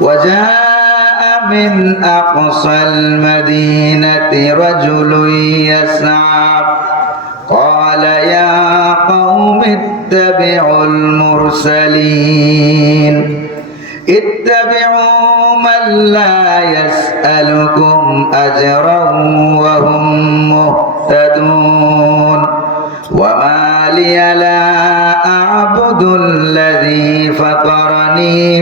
وجاء من أقصى المدينة رجل يسعى. قال يا قوم اتبعوا المرسلين. اتبعوا من لا يسألكم أجرا وهم مهتدون. وما لي لا أعبد الذي فطرني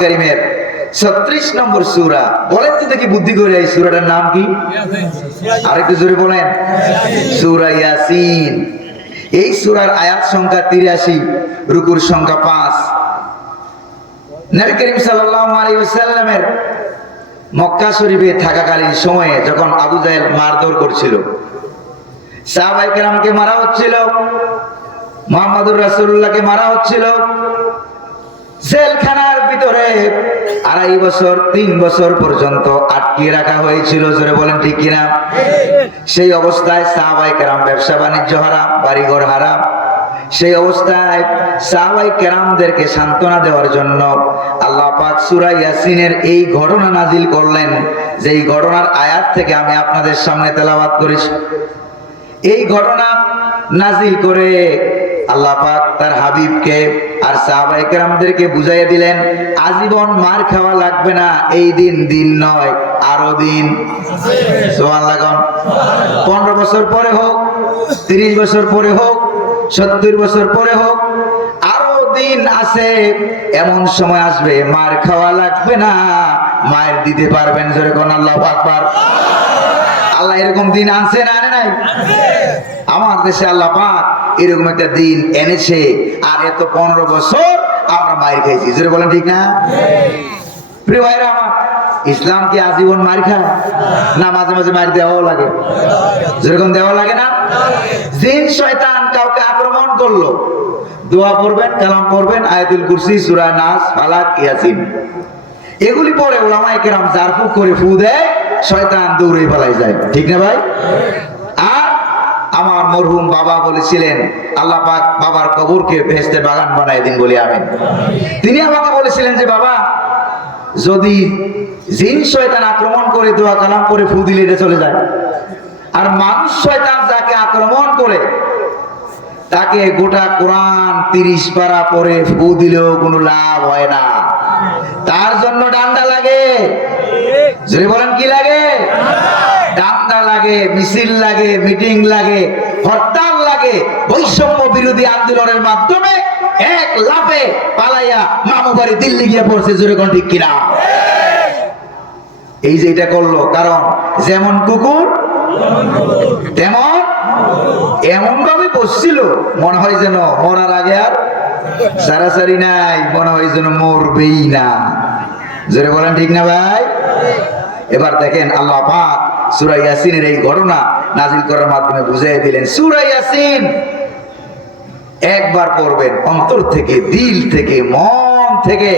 কারিমের ছত্রিশ নম্বর সূরা। বলেন তো দেখি বুদ্ধি করে এই সূরাটার নাম কি? আরেকটু জোরে বলেন। সূরা ইয়াসিন। এই সূরার আয়াত সংখ্যা তিরাশি, রুকুর সংখ্যা পাঁচ। মক্কা শরীফে থাকাকালীন সময়ে যখন আবু জাহেল মারধর করছিল সাহাবাই মারা হচ্ছিল, মোহাম্মদুর রাসূলুল্লাহকে মারা হচ্ছিল জেলখানার ভিতরে আড়াই বছর, তিন বছর পর্যন্ত আটকে রাখা হয়েছিল, জোরে বলেন ঠিক কিনা? সেই অবস্থায় সাহাবাই কেরাম, ব্যবসা বাণিজ্য হারাম, বাড়িঘর হারাম। সেই অবস্থায় সাহাবাই কেরামদেরকে সান্ত্বনা দেওয়ার জন্য আল্লাহ পাক সূরা ইয়াসিনের এই ঘটনা নাজিল করলেন। যে এই ঘটনার আয়াত থেকে আমি আপনাদের সামনে তেলাওয়াত করেছি। এই ঘটনা নাজিল করে আল্লাহ পাক তার হাবিবকে আর সাহাবাই কেরামদেরকে বুঝাইয়া দিলেন, আজীবন মার খাওয়া লাগবে না, এই দিন দিন নয়, আরও দিন। পনেরো বছর পরে হোক, তিরিশ বছর পরে হোক, সত্তর বছর পরে হোক, আরও দিন আছে, এমন সময় আসবে, মার খাওয়া লাগবে না, মায়ের দিতে পারবেন যেরকম আল্লাহ আকবার। আল্লাহ এরকম দিন আনছে না আনে নাই? আমার দেশে আল্লাহ পাক এরকম একটা দিন এনেছে, আর এত পনেরো বছর আমরা মায়ের খাইছি যেটা বলেন ঠিক না? ইসলাম কি আজীবন মার খায়? না মাঝে মাঝে মার দেওয়াও লাগে? যেরকম দেওয়া লাগে না? জিন শয়তান কাউকে আক্রমণ করল। দোয়া পড়বেন, কালাম পড়বেন, আয়াতুল কুরসি, সূরা নাস, ফালাক, ইয়াসিন। এগুলি পরে ওলামায়ে কেরাম জারফুক করে ফু দেয়। শয়তান দৌড়ে পালাই যায়। ঠিক না ভাই? আর আমার মরহুম বাবা বলেছিলেন, আল্লাহ পাক বাবার কবরকে ভেস্তে বাগান বানায় দিন বলি আমিন। তিনি আমাকে বলেছিলেন যে, বাবা, যদি জিন শয়তান আক্রমণ করে, দোয়া কালাম করে, ফু দিলে এটা চলে যায়। আর মানুষ শয়তান যাকে আক্রমণ করে, তাকে গোটা কোরআন তিরিশ পারা পরে ফু দিলেও কোনো লাভ হয় না। তার জন্য ডান্ডা লাগে। যদি বলেন, কি লাগে? ডাক্তার লাগে, মিছিল লাগে, মিটিং লাগে, হরতাল লাগে, বৈষম্য বিরোধী আন্দোলনের মাধ্যমে এক লাফে পালাইয়া মামু বাড়ি দিল্লি গিয়ে পড়ছে, জোরে কোন ঠিক কিনা? এই যে এটা করল, কারণ যেমন কুকুর, তেমন এমন ভাবে বসছিল, মনে হয় যেন মরার আগে আর সারাসারি নাই, মনে হয় যেন মরবেই না। জোরে বলেন ঠিক না ভাই? এবার দেখেন আল্লাহ পাক সূরা ইয়াসিনের এই ঘটনা নাজিল করার মাধ্যমে বুঝিয়ে দিলেন। সূরা ইয়াসিন একবার পড়বেন অন্তর থেকে দিল থেকে মন থেকে।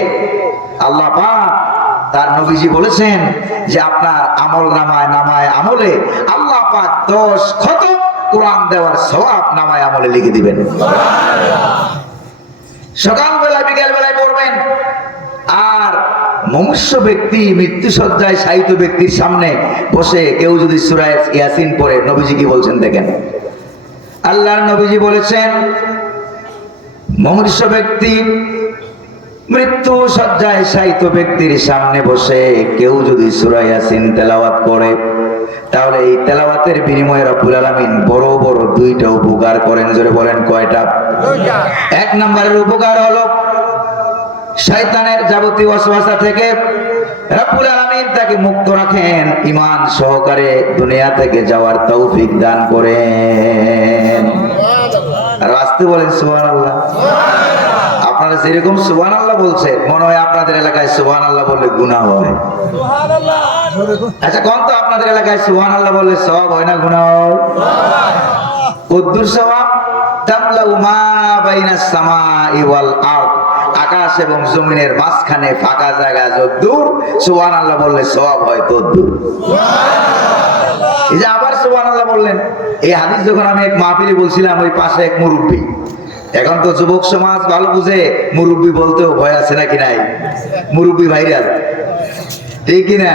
আল্লাহ পাক তার নবীজি বলেছেন যে আপনার আমল নামায় নামায় আমলে আল্লাহ পাক দশ খতম কোরআন দেওয়ার সওয়াব নামায় আমলে লিখে দিবেন। সকালবেলা বিকেল মনুষ্য ব্যক্তি মৃত্যু সজ্জায় সাহিত্য ব্যক্তির সামনে বসে কেউ যদি সুরায় ইয়াসিন পড়ে নবীজি কি বলছেন দেখেন? আল্লাহর নবীজি বলেছেন মনুষ্য ব্যক্তি মৃত্যু সজ্জায় সাহিত্য ব্যক্তির সামনে বসে কেউ যদি সুরা ইয়াসিন তেলাওয়াত করে তাহলে এই তেলাওয়াতের বিনিময়ে রব্বুল আলামিন বড় বড় দুইটা উপকার করেন। জোরে বলেন কয়টা? এক নম্বরের উপকার হলো শয়তানের যাবতীয় ওয়াসওয়াসা থেকে রব্বুল আলামিন তাকে মুক্ত রাখেন ঈমান সহকারে দুনিয়া থেকে যাওয়ার তৌফিক দান করেন। আর আসতে বলেন সুবহানাল্লাহ। আপনারা যেরকম সুবহানাল্লাহ বলছেন মনে হয় আপনাদের এলাকায় সুবহানাল্লাহ বললে গুনাহ হয়। আচ্ছা কোন তো আপনাদের এলাকায় সুবহানাল্লাহ বললে সওয়াব হয় না গুনাহ হয়? কদ্দুর সওয়াব তামলাউ মা বাইনাস সামাই ওয়াল আরদ। আকাশ এবং জমিনের মাঝখানে ফাঁকা জায়গা যদ্দূর সুবহানাল্লাহ বললে সওয়াব হয় তদ্দূর এই যে আবার সুবহানাল্লাহ বললেন, এই হাদিস যখন আমি এক মাহফিলে বলছিলাম, ওই পাশে এক মুরব্বী। এখন তো যুবক সমাজ ভালো বুঝে, মুরব্বী বলতেও ভয় আছে নাকি নাই? মুরব্বী ভাইরাল। ঠিক কিনা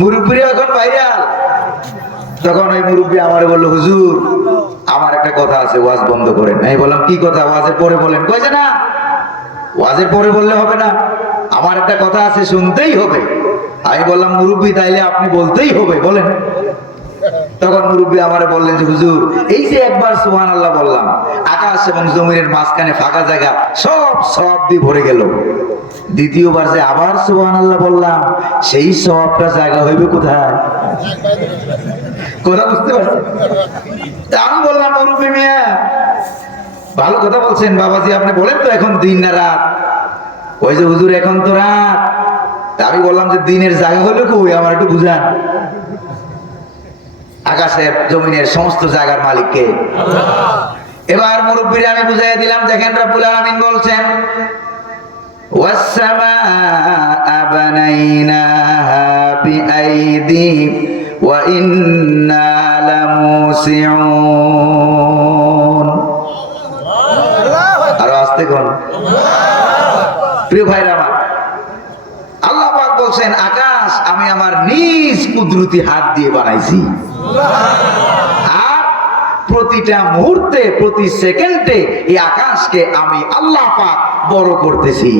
মুরব্বী এখন ভাইরাল। তখন ওই মুরব্বী আমার বলল, হুজুর, আমার একটা কথা আছে, ওয়াজ বন্ধ করেন। আমি বললাম, কি কথা? ওয়াজের পরে বলেন। কইছে না ওয়াজের পরে বললে হবে না। আমার একটা কথা আছে, শুনতেই হবে। আমি বললাম, মুরব্বী, তাইলে আপনি বলতেই হবে, বলেন। তখন মুরব্বী আমারে বললেন যে, হুজুর, এই যে একবার সুহান আল্লাহ বললাম, আকাশ এবং জমিনের মাঝখানে ফাঁকা জায়গা, সব সব দিয়ে ভরে গেল। দ্বিতীয়বার যে আবার সুহান আল্লাহ বললাম, সেই সবটা জায়গা হইবে কোথায়? কথা বুঝতে পারছি আমি বললাম, মুরব্বী মিয়া ভালো কথা বলছেন বাবাজি আপনি বলেন তো এখন দিন না রাত ওই যে হুজুর এখন তো রাত তা আমি বললাম যে দিনের জায়গা হলো কই আমার একটু বুঝান আকাশের জমিনের সমস্ত জায়গার মালিককে এবার মুরব্বীরা আমি বুঝাই দিলাম দেখেন রব্বুল আলামিন বলছেন والسماء بنيناها بأيدي وإنا لموسعون প্রিয় ভাইরা আমার, আল্লাহ বলছেন, আকাশ, আমি আমার নিজ কুদরতি হাত দিয়ে বানাইছি। প্রতিটা মুহূর্তে, প্রতি সেকেন্ডে এই আকাশকে আমি আল্লাহ পাক বড় করতেছি।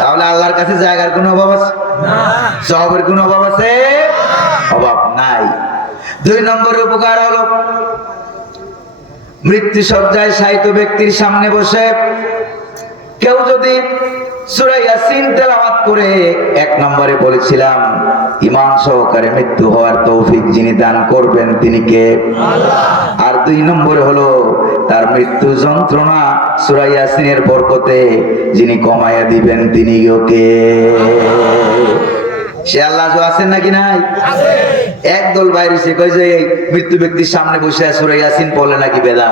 তাহলে আল্লাহর কাছে জায়গার কোনো অভাব আছে? সবের কোনো অভাব আছে? অভাব নাই। দুই নম্বরের উপকার হলো মৃত্যু সজ্জায় সাহিত্য ব্যক্তির সামনে বসে কেউ যদি সূরা ইয়াসিন তেলাওয়াত করে এক নম্বরে বলেছিলাম ইমান সহকারে মৃত্যু হওয়ার তৌফিক যিনি দান করবেন তিনি কে? আর দুই নম্বরে হলো তার মৃত্যু যন্ত্রণা সূরা ইয়াসিনের বরকতে যিনি কমায়া দিবেন তিনি কে? সে আল্লাহ আছেন নাকি নাই? একদল বাইরে সে কয় যে মৃত্যু ব্যক্তির সামনে বসে সূরা ইয়াসিন পড়লে নাকি বেদা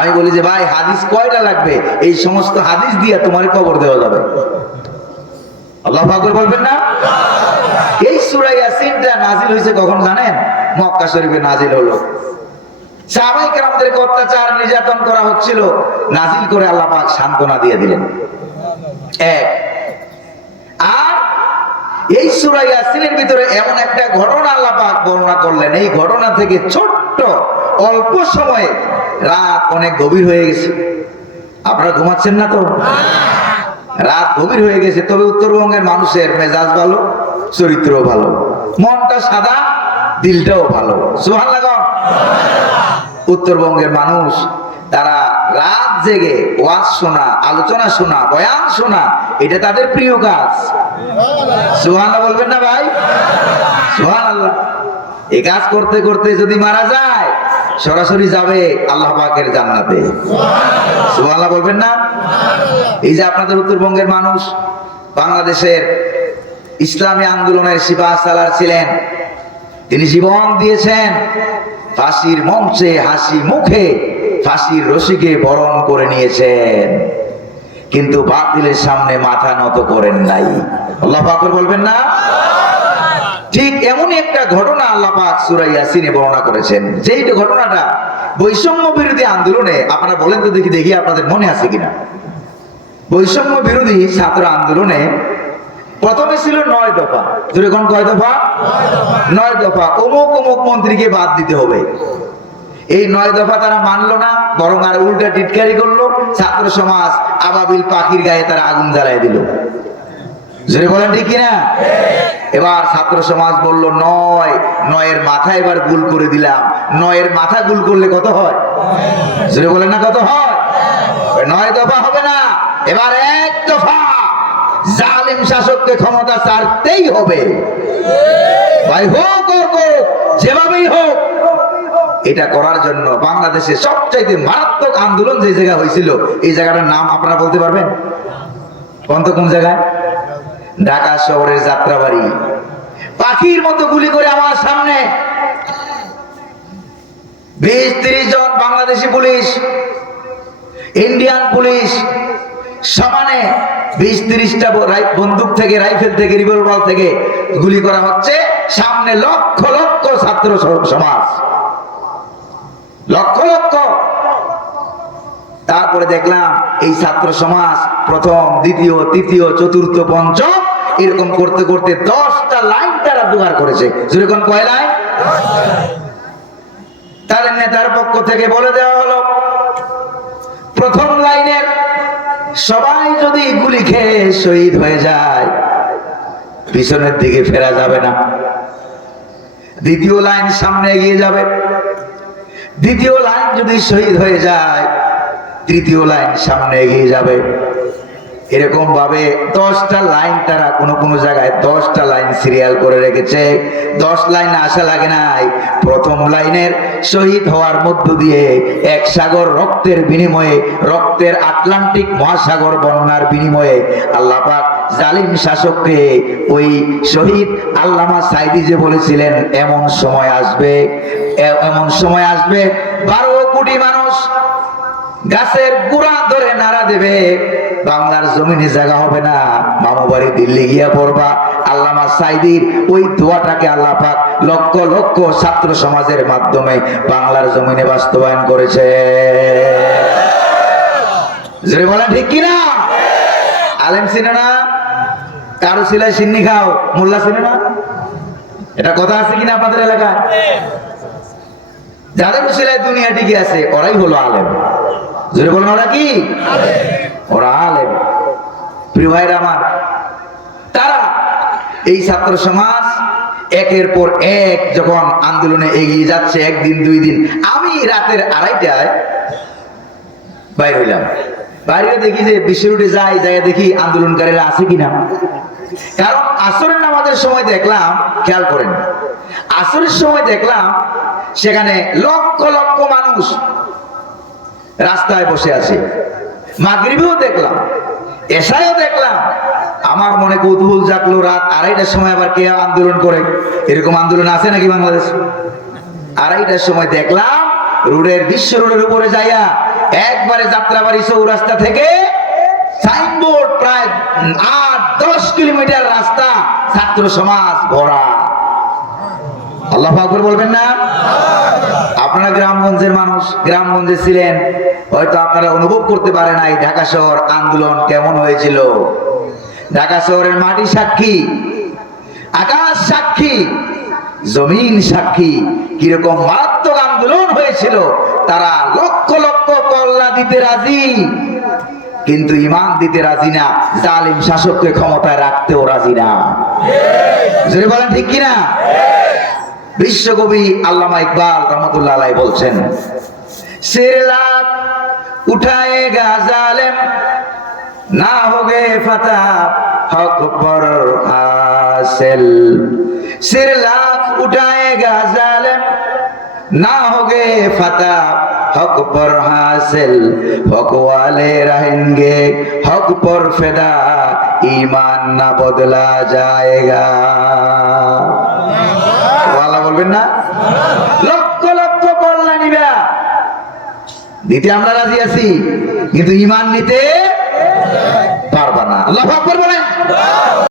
আমি বলি যে, ভাই, হাদিস কয়টা লাগবে? এই সমস্ত হাদিস দিয়ে তোমার কবর দেওয়া যাবে। বলবেন না? এই সূরা ইয়াসিনটা নাজিল হয়েছে কখন জানেন? মক্কা শরীফে নাজিল হলো। অত্যাচার, নির্যাতন করা হচ্ছিল। নাজিল করে আল্লাহ পাক সান্ত্বনা দিয়ে দিলেন। আর এই ভিতরে এমন একটা ঘটনা আল্লাহ পাক বর্ণনা করলেন। এই ঘটনা থেকে ছোট্ট, অল্প সময়ে রাত অনেক গভীর হয়ে গেছে। আপনারা ঘুমাচ্ছেন না তো? রাত গভীর হয়ে গেছে, তবে উত্তরবঙ্গের মানুষের মেজাজ ভালো চরিত্র ভালো। মনটা সাদা, দিলটাও ভালো। সুহান লাগাম উত্তরবঙ্গের মানুষ, তারা রাত জেগে ওয়াজ শোনা, আলোচনা শোনা, বয়ান শোনা, এটা তাদের প্রিয় কাজ। সুহান বলবেন না ভাই? সুহান আল্লাহ কাজ করতে করতে যদি মারা যায় সরাসরি যাবে আল্লাহ পাকের জান্নাতে। সুহান বলবেন না? এই যে আপনাদের উত্তরবঙ্গের মানুষ বাংলাদেশের ইসলামী আন্দোলনের সিপাহ সালার ছিলেন। তিনি জীবন দিয়েছেন ফাঁসির মঞ্চে হাসি মুখে ফাঁসির রশিকে বরণ করে নিয়েছেন। কিন্তু বাতিলের সামনে মাথা নত করেন নাই। আল্লাহ পাকর বলবেন না? ঠিক এমনই একটা ঘটনা আল্লাহ পাক সূরা ইয়াসিনে বর্ণনা করেছেন। যেই ঘটনাটা বৈষম্য বিরোধী আন্দোলনে আপনারা বলেন তো দেখি দেখি আপনাদের মনে আছে কিনা। বৈষম্য বিরোধী ছাত্র আন্দোলনে প্রথমে ছিল নয় দফা। যেরকম কয় দফা? নয় দফা। অমুক অমুক মন্ত্রীকে বাদ দিতে হবে। এই নয় দফা তারা মানলো না, বরং আর উল্টা টিটকারি করল। ছাত্র সমাজ আবাবিল পাখির গায়ে তারা আগুন জ্বালায় দিল। জোরে বলেন ঠিক কিনা? এবার ছাত্র সমাজ বলল, নয়, নয়ের মাথা এবার গুল করে দিলাম। নয়ের মাথা গুল করলে কত হয়? জোরে বলেন না, কত হয়? নয় দফা হবে না। এবার এক দফা। জালিম শাসককে ক্ষমতা ছাড়তেই হবে। ভাই হোক হোক যেভাবেই হোক, এটা করার জন্য বাংলাদেশে সবচাইতে মারাত্মক আন্দোলন যে জায়গা হয়েছিল, এই জায়গাটার নাম আপনারা বলতে পারবেন? কোন কোন জায়গায়? ঢাকা শহরের যাত্রাবাড়ি। পাখির মতো গুলি করে আমার সামনে। বিশ তিরিশ জন বাংলাদেশি পুলিশ, ইন্ডিয়ান পুলিশ, সমানে বিশ তিরিশটা বন্দুক থেকে, রাইফেল থেকে, রিভলভার থেকে গুলি করা হচ্ছে। সামনে লক্ষ লক্ষ ছাত্র সমাজ। লক্ষ লক্ষ। তারপরে দেখলাম এই ছাত্র সমাজ প্রথম, দ্বিতীয়, তৃতীয়, চতুর্থ, পঞ্চম এরকম করতে করতে দশটা লাইন তারা জোগাড় করেছে। যেরকম কয় লাইন? তাদের নেতার পক্ষ থেকে বলে দেওয়া হলো, প্রথম লাইনের সবাই যদি গুলি খেয়ে শহীদ হয়ে যায়, পিছনের দিকে ফেরা যাবে না। দ্বিতীয় লাইন সামনে এগিয়ে যাবে। দ্বিতীয় লাইন যদি শহীদ হয়ে যায়, তৃতীয় লাইন সামনে এগিয়ে যাবে। এরকম ভাবে দশটা লাইন তারা কোনো কোনো জায়গায় দশটা লাইন সিরিয়াল করে রেখেছে। দশ লাইন আসা লাগে নাই। প্রথম লাইনের শহীদ হওয়ার মধ্য দিয়ে এক সাগর রক্তের বিনিময়ে, রক্তের আটলান্টিক মহাসাগর বন্যার বিনিময়ে আল্লাহ পাক জালিম শাসককে ওই শহীদ আল্লামা সাইদি যে বলেছিলেন, এমন সময় আসবে এমন সময় আসবে, বারো কোটি মানুষ গাছের গুড়া ধরে নাড়া দেবে। বাংলার জমিনে জায়গা হবে না। মামু বাড়ি দিল্লি গিয়া পড়বা। আল্লামা সাইদির ওই দোয়াটাকে আল্লাহ পাক লক্ষ লক্ষ ছাত্র সমাজের মাধ্যমে বাংলার জমিনে বাস্তবায়ন করেছে। জোরে বলা ঠিক কিনা? আলেম চিনে না? কারও সিলাই সিন্নি খাও। মোল্লা চিনে না? এটা কথা আছে কিনা আপনাদের এলাকায়? যাদের উসিলায় দুনিয়া টিকে আছে ওরাই হলো আলেম। জোরে বলেন ওরা কি? ওরা আলেম। প্রিয় ভাইরা আমার তারা এই ছাত্র সমাজ একের পর এক যখন আন্দোলনে এগিয়ে যাচ্ছে একদিন দুই দিন আমি রাতের আড়াইটায় বাইর হইলাম। বাইরে দেখি যে বিশ্ব রুটে যাই যাই দেখি আন্দোলনকারীরা আছে কিনা। কারণ আসরের নামাজের সময় দেখলাম খেয়াল করেন আসরের সময় দেখলাম সেখানে লক্ষ লক্ষ মানুষ রাস্তায় বসে আছে। মাগরিবেও দেখলাম এসাইও দেখলাম। আমার মনে কৌতূহল জাগলো রাত আড়াইটার সময় আবার কে আন্দোলন করে। এরকম আন্দোলন আছে নাকি বাংলাদেশ? আড়াইটার সময় দেখলাম, রোডের বিশ্ব রোডের উপরে যাইয়া একবারে যাত্রাবাড়ি চৌরাস্তা থেকে সাইনবোর্ড প্রায় আট দশ কিলোমিটার রাস্তা ছাত্র সমাজ ভরা। আল্লাহ আকবর বলবেন না? আপনারা গ্রামগঞ্জের মানুষ, গ্রামগঞ্জে ছিলেন, হয়তো আপনারা অনুভব করতে পারে নাই ঢাকা শহর আন্দোলন কেমন হয়েছিল। ঢাকা শহরের মাটি সাক্ষী, আকাশ সাক্ষী, জমিন সাক্ষী, কীরকম মারাত্মক আন্দোলন হয়েছিল, তারা লক্ষ লক্ষ কল্লা দিতে রাজি, কিন্তু ইমান দিতে রাজি না, জালিম শাসককে ক্ষমতায় রাখতেও রাজি না। বলেন ঠিক কিনা? বিশ্বকবি আল্লামা ইকবাল রহমতুল্লাহ আলাই বলছেন সিরলাক উঠায়ে গা জালেম না হোগে ফাতা হক পর হাসিল সিরলাক উঠায়ে গা জালেম ना होगे फता हक पर हासिल हक वाले रहेंगे हक पर फिदा ईमान ना बदला जाएगा ওয়ালা বলবেন না? লক্ষ লক্ষ কল্যাণ নিবা দিতে আমরা রাজি আছি, কিন্তু ইমান নিতে পারবা না। আল্লাহ আকবর বলেন।